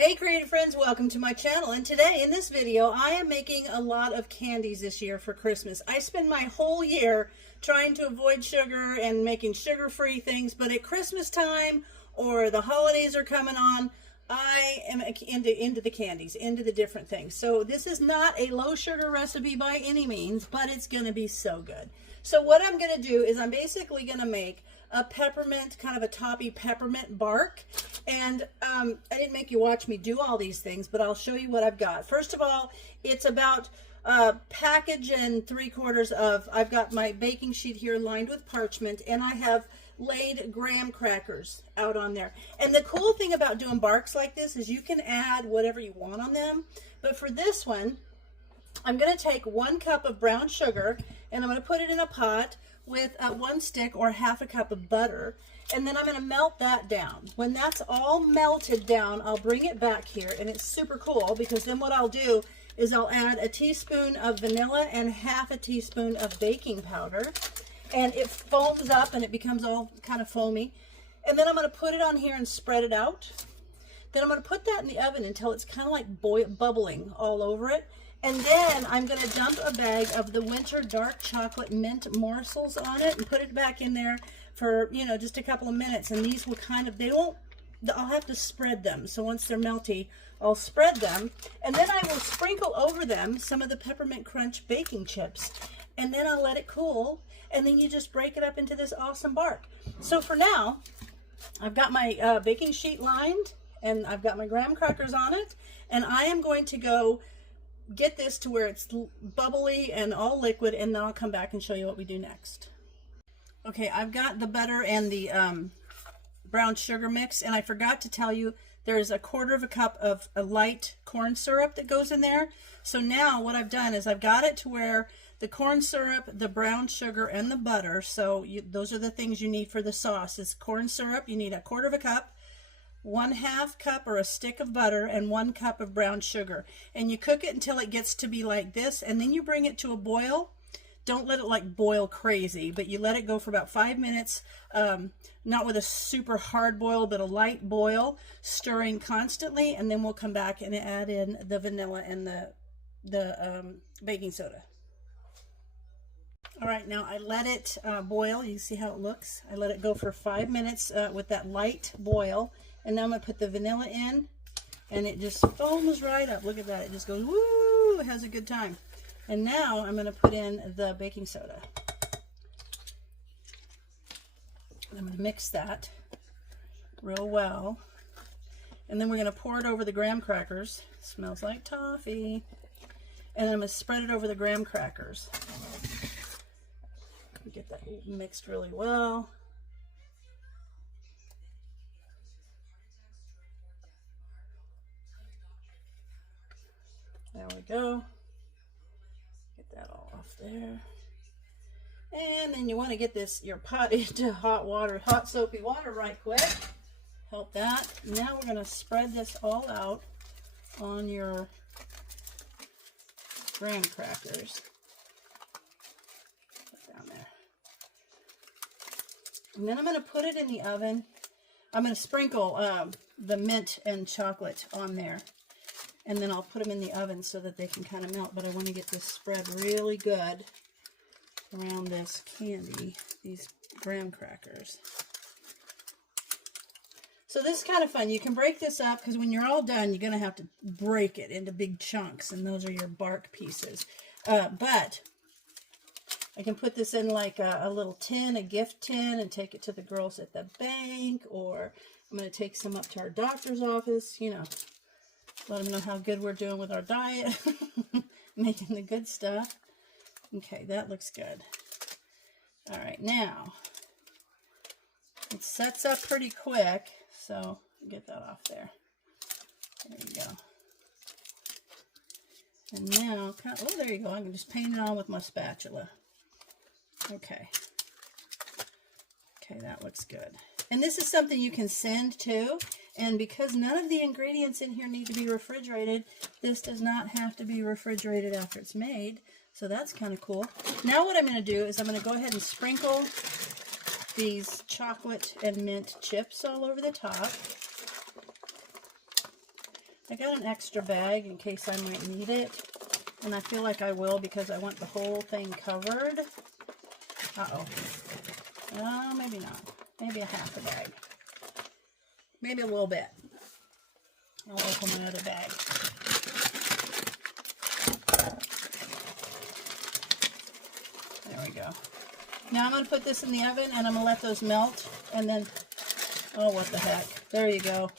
Hey creative friends, welcome to my channel, and today in this video I am making a lot of candies this year for Christmas. I spend my whole year trying to avoid sugar and making sugar-free things, but at Christmas time or the holidays are coming on, I am into the candies, into the different things. So this is not a low sugar recipe by any means, but it's going to be so good. So what I'm going to do is I'm basically going to make a peppermint, kind of a toppy peppermint bark. And I didn't make you watch me do all these things, but I'll show you what I've got. First of all, it's about a package and 3/4 of, I've got my baking sheet here lined with parchment, and I have laid graham crackers out on there. And the cool thing about doing barks like this is you can add whatever you want on them. But for this one, I'm going to take 1 cup of brown sugar and I'm going to put it in a pot with 1 stick or 1/2 cup of butter, and then I'm going to melt that down. When that's all melted down, I'll bring it back here, and it's super cool because then what I'll do is I'll add a teaspoon of vanilla and 1/2 teaspoon of baking powder, and it foams up and it becomes all kind of foamy. And then I'm going to put it on here and spread it out. Then I'm going to put that in the oven until it's kind of like bubbling all over it. And then I'm going to dump a bag of the Winter Dark Chocolate Mint morsels on it and put it back in there for, you know, just a couple of minutes. And these will kind of, I'll have to spread them. So once they're melty, I'll spread them. And then I will sprinkle over them some of the Peppermint Crunch baking chips. And then I'll let it cool. And then you just break it up into this awesome bark. So for now, I've got my baking sheet lined and I've got my graham crackers on it. And I am going to go get this to where it's bubbly and all liquid, and then I'll come back and show you what we do next. Okay, I've got the butter and the brown sugar mix, and I forgot to tell you there's 1/4 cup of a light corn syrup that goes in there. So now what I've done is I've got it to where the corn syrup, the brown sugar, and the butter, so those are the things you need for the sauce. Is corn syrup, you need 1/4 cup, 1/2 cup or a stick of butter, and 1 cup of brown sugar. And you cook it until it gets to be like this, and then you bring it to a boil. Don't let it like boil crazy, but you let it go for about 5 minutes, not with a super hard boil, but a light boil, stirring constantly, and then we'll come back and add in the vanilla and the baking soda. All right, now I let it boil. You see how it looks? I let it go for 5 minutes with that light boil. And now I'm going to put the vanilla in, and it just foams right up. Look at that. It just goes, woo, it has a good time. And now I'm going to put in the baking soda. I'm going to mix that real well. And then we're going to pour it over the graham crackers. It smells like toffee. And then I'm going to spread it over the graham crackers. Get that mixed really well. There we go. Get that all off there. And then you want to get your pot into hot water, hot soapy water right quick. Help that. Now we're going to spread this all out on your graham crackers. Put down there. And then I'm going to put it in the oven. I'm going to sprinkle the mint and chocolate on there. And then I'll put them in the oven so that they can kind of melt. But I want to get this spread really good around this candy, these graham crackers. So this is kind of fun. You can break this up because when you're all done, you're going to have to break it into big chunks. And those are your bark pieces. But I can put this in like a little tin, a gift tin, and take it to the girls at the bank. Or I'm going to take some up to our doctor's office, you know. Let them know how good we're doing with our diet, making the good stuff. Okay, that looks good. All right, now, it sets up pretty quick, so get that off there. There you go. And now, oh, there you go. I can just paint it on with my spatula. Okay. Okay, that looks good. And this is something you can send too. And because none of the ingredients in here need to be refrigerated, this does not have to be refrigerated after it's made. So that's kind of cool. Now what I'm going to do is I'm going to go ahead and sprinkle these chocolate and mint chips all over the top. I got an extra bag in case I might need it. And I feel like I will because I want the whole thing covered. Uh-oh. Oh, maybe not. Maybe a half a bag. Maybe a little bit. I'll open my other bag. There we go. Now I'm going to put this in the oven and I'm going to let those melt. And then, oh, what the heck. There you go.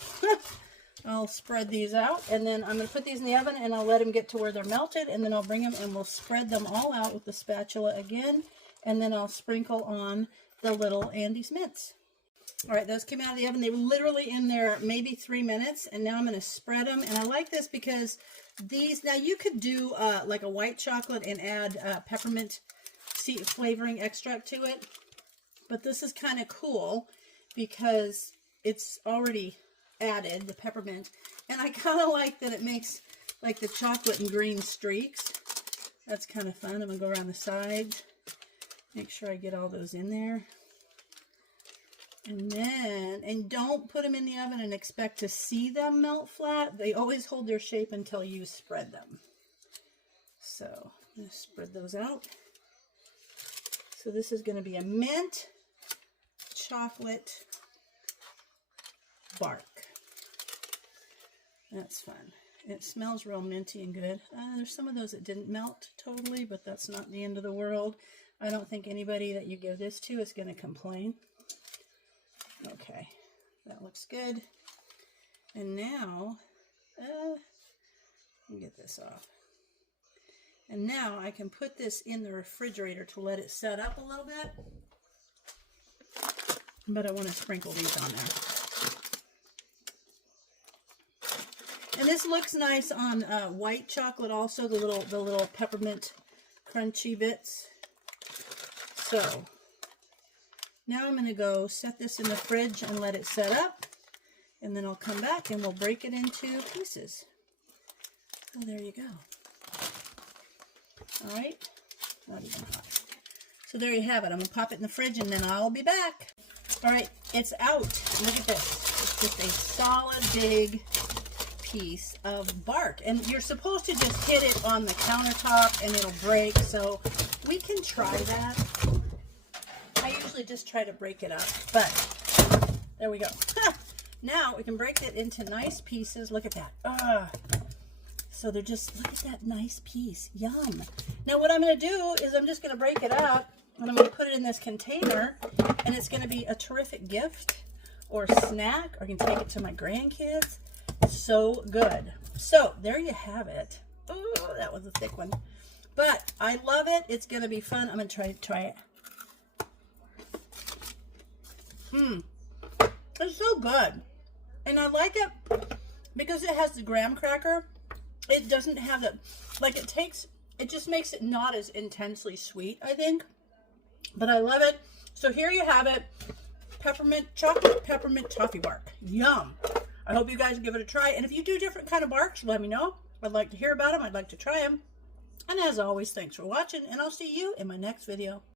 I'll spread these out, and then I'm going to put these in the oven, and I'll let them get to where they're melted, and then I'll bring them, and we'll spread them all out with the spatula again, and then I'll sprinkle on the little Andes mints. All right, those came out of the oven. They were literally in there maybe 3 minutes, and now I'm going to spread them, and I like this because these, now you could do like a white chocolate and add peppermint seed flavoring extract to it, but this is kind of cool because it's already added, the peppermint, and I kind of like that it makes like the chocolate and green streaks. That's kind of fun. I'm gonna go around the sides, make sure I get all those in there, and then, and don't put them in the oven and expect to see them melt flat. They always hold their shape until you spread them. So I'm gonna spread those out. So this is going to be a mint chocolate bark. That's fun. It smells real minty and good. There's some of those that didn't melt totally, but that's not the end of the world. I don't think anybody that you give this to is going to complain. Okay, that looks good. And now, let me get this off. And now I can put this in the refrigerator to let it set up a little bit. But I want to sprinkle these on there. And this looks nice on white chocolate also, the little peppermint crunchy bits. So now I'm going to go set this in the fridge and let it set up. And then I'll come back and we'll break it into pieces. Oh, there you go. All right. Not even hot. So there you have it. I'm going to pop it in the fridge and then I'll be back. All right. It's out. Look at this. It's just a solid big piece of bark, and you're supposed to just hit it on the countertop and it'll break, so we can try that. I usually just try to break it up, but there we go. Now we can break it into nice pieces. Look at that. So they're just, look at that nice piece. Yum. Now what I'm going to do is I'm just going to break it up and I'm going to put it in this container, and it's going to be a terrific gift or snack, or I can take it to my grandkids. So good. So there you have it. Oh, that was a thick one, but I love it. It's gonna be fun. I'm gonna try it. It's so good, and I like it because it has the graham cracker. It doesn't have the, like, it just makes it not as intensely sweet, I think, but I love it. So here you have it. Peppermint chocolate peppermint toffee bark. Yum. I hope you guys give it a try. And if you do different kind of barks, let me know. I'd like to hear about them. I'd like to try them. And as always, thanks for watching, and I'll see you in my next video.